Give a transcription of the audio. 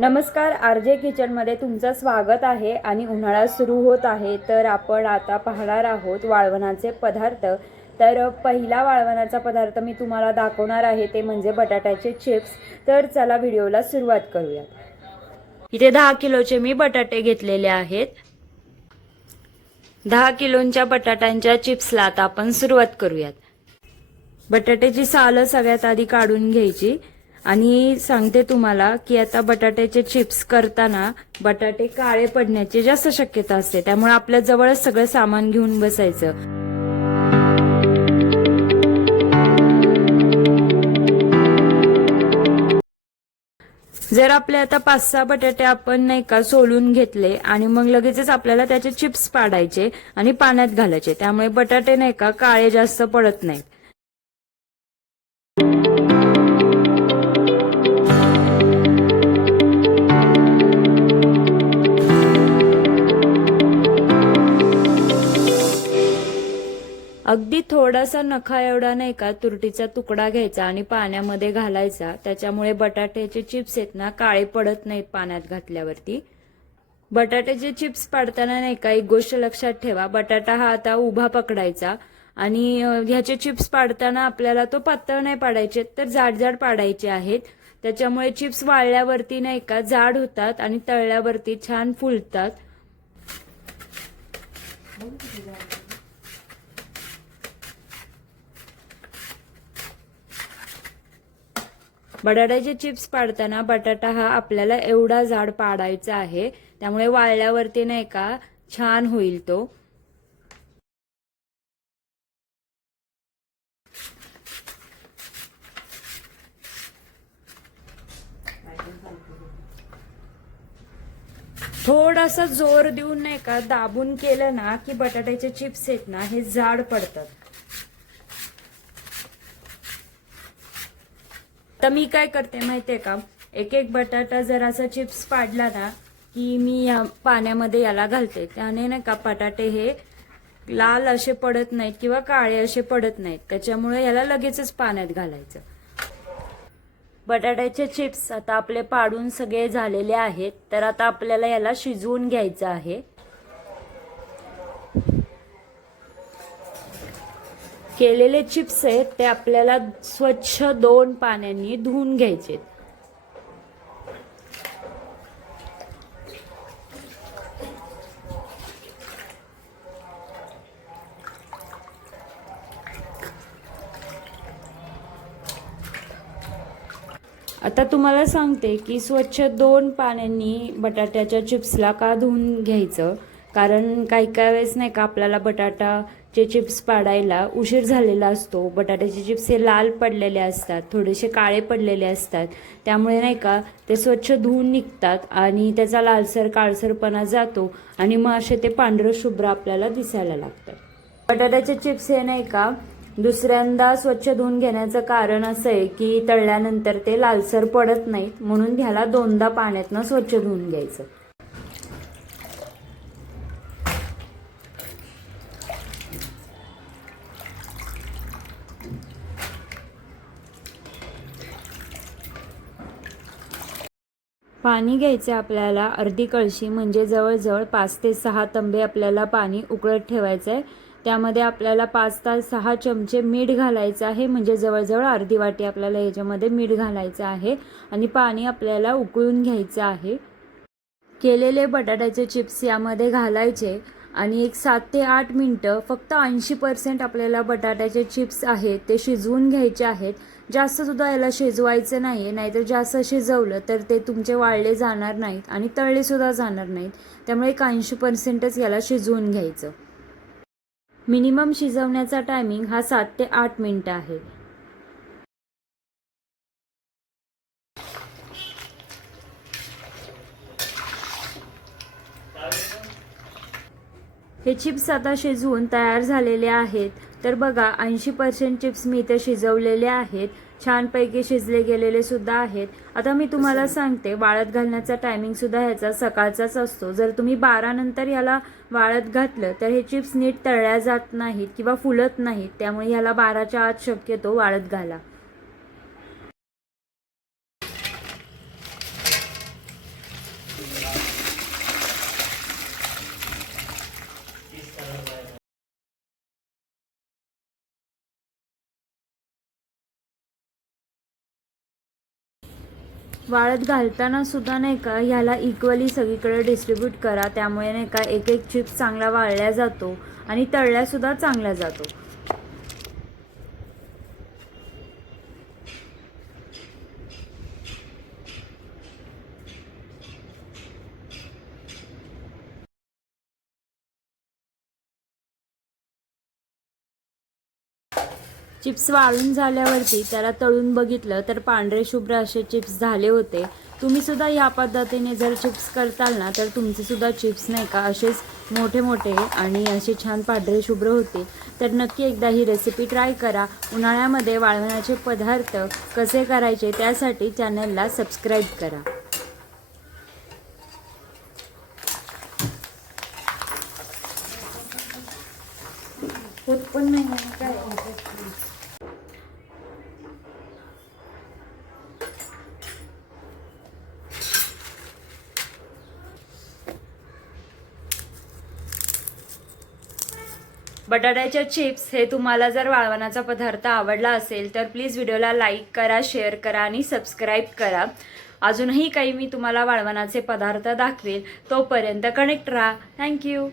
नमस्कार, आरजे किचनमध्ये तुमचं स्वागत आहे। आणि उन्हाळा सुरू होत आहे तर आपण आता पाहणार आहोत वाळवणाचे पदार्थ। तर पहिला वाळवणाचा पदार्थ मी तुम्हाला दाखवणार आहे ते म्हणजे बटाट्याचे चिप्स। तर चला व्हिडिओला सुरुवात करूया। इथे 10 किलोचे मी बटाटे घेतलेले आहेत। 10 किलोच्या बटाट्यांच्या चिप्सला आता आपण सुरुवात करूयात। बटाट्याची साल सगळ्यात आधी काढून घ्यायची। आणि सांगते तुम्हाला की आता बटाट्याचे चिप्स करताना बटाटे काळे पडण्याची जास्त शक्यता असते, त्यामुळे आपल्या जवळच सगळं सामान घेऊन बसायचं। जर आपले आता 5-6 बटाटे आपण नाही का सोलून घेतले आणि मग लगेचच आपल्याला त्याचे चिप्स पाडायचे आणि पाण्यात घालायचे, त्यामुळे बटाटे नाही का काळे जास्त पडत नाहीत। अगदी थोडासा नखा एवढा नाही का तुरटीचा तुकडा घ्यायचा आणि पाण्यामध्ये घालायचा, त्याच्यामुळे बटाट्याचे चिप्स आहेत ना काळे पडत नाहीत पाण्यात घातल्यावरती। बटाट्याचे चिप्स पाडताना नाही का एक गोष्ट लक्षात ठेवा, बटाटा हा आता उभा पकडायचा आणि ह्याचे चिप्स पाडताना आपल्याला तो पातळ नाही पाडायचे तर जाड जाड पाडायचे आहेत। त्याच्यामुळे चिप्स वाळल्यावरती नाही का जाड होतात आणि तळल्यावरती छान फुलतात। बटाट्याचे चिप्स पाडताना बटाटा हा आपल्याला एवढा जाड पाडायचा आहे, त्यामुळे वाळल्यावरती नाही का छान होईल तो। थोडासा जोर देऊन नाही का दाबून केलं ना की बटाट्याचे चिप्स आहेत ना हे जाड पडतात। तर मी काय करते माहितीये का, एक एक बटाटा जर असा चिप्स पाडला ना की मी या पाण्यामध्ये याला घालते, त्याने नाही का बटाटे हे लाल असे पडत नाहीत किंवा काळे असे पडत नाहीत, त्याच्यामुळे याला लगेचच पाण्यात घालायचं। बटाट्याचे चिप्स आता आपले पाडून सगळे झालेले आहेत, तर आता आपल्याला याला शिजवून घ्यायचं आहे। केलेले चिप्स आहेत ते आपल्याला स्वच्छ 2 पाण्याने धुवून घ्यायचे। आता तुम्हाला सांगते की स्वच्छ 2 पाण्याने बटाट्याच्या चिप्सला का धुवून घ्यायचं, कारण काही वेळेस नाही का आपल्याला बटाटाचे चिप्स पाडायला उशीर झालेला असतो। बटाट्याचे चिप्स हे लाल पडलेले असतात, थोडेसे काळे पडलेले असतात, त्यामुळे नाही का ते स्वच्छ धुवून निघतात आणि त्याचा लालसर काळसरपणा जातो आणि मग असे ते पांढरं शुभ्र आपल्याला दिसायला लागतात। बटाट्याचे चिप्स हे नाही का दुसऱ्यांदा स्वच्छ धुवून घेण्याचं कारण असं आहे की तळल्यानंतर ते लालसर पडत नाहीत, म्हणून ह्याला 2दा पाण्यातनं स्वच्छ धुवून घ्यायचं। पाणी घ्यायचे आपल्याला अर्धी कळशी, म्हणजे जवळजवळ 5 ते 6 तांबे आपल्याला पाणी उकळत ठेवायचं आहे। त्यामध्ये आपल्याला 5 ते 6 चमचे मीठ घालायचं आहे, म्हणजे जवळजवळ अर्धी वाटी आपल्याला याच्यामध्ये मीठ घालायचं आहे आणि पाणी आपल्याला उकळून घ्यायचं आहे। केलेले बटाट्याचे चिप्स यामध्ये घालायचे आणि एक 7 ते 8 मिनिटं फक्त 80% आपल्याला बटाट्याचे चिप्स आहेत ते शिजवून घ्यायचे आहेत। जास्त सुद्धा याला शिजवायचं नाहीये, नाहीतर जास्त शिजवलं तर ते तुमचे वाळले जाणार नाहीत आणि तळले सुद्धा जाणार नाहीत, त्यामुळे एक 80%च याला शिजवून घ्यायचं। मिनिमम शिजवण्याचा टायमिंग हा 7 ते 8 मिनिटं आहे। हे चिप्स आता शिजवून तयार झालेले आहेत। तर बघा 80% चिप्स मी इथे शिजवलेले आहेत, छानपैकी शिजले गेलेले सुद्धा आहेत। आता मी तुम्हाला सांगते वाळत घालण्याचा टायमिंग सुद्धा ह्याचा सकाळचाच असतो। जर तुम्ही 12 नंतर याला वाळत घातलं तर हे चिप्स नीट तळल्या जात नाहीत किंवा फुलत नाहीत, त्यामुळे याला 12च्या आत शक्यतो वाळत घाला। वाळत घालताना सुद्धा नाही का ह्याला इक्वली सगळीकडे डिस्ट्रीब्यूट करा, त्यामुळे नाही का एक एक चिप्स चांगला वाळल्या जातो आणि तळल्यासुद्धा चांगला जातो. चिप्स वाळून झाल्यावरती त्याला तळून बघितलं तर पांढरे शुभ्र असे चिप्स झाले होते. तुम्ही सुद्धा या पद्धतीने जर चिप्स करताल ना तर तुमचे सुद्धा चिप्स नाही का असेच मोठे मोठे आणि असे छान पांढरे शुभ्र होते. तर नक्की एकदा ही रेसिपी ट्राय करा. उन्हाळ्यामध्ये वाळवण्याचे पदार्थ कसे करायचे त्यासाठी चॅनलला सबस्क्राईब करा. होत पण नाही काय. बटाट्याच्या चिप्स हे तुम्हाला जर वाळवणाचा पदार्थ आवडला असेल तर प्लीज व्हिडिओला लाईक करा, शेअर करा आणि सबस्क्राईब करा. अजूनही काही मी तुम्हाला वाळवणाचे पदार्थ दाखवेल. तोपर्यंत कनेक्ट राहा. थँक्यू.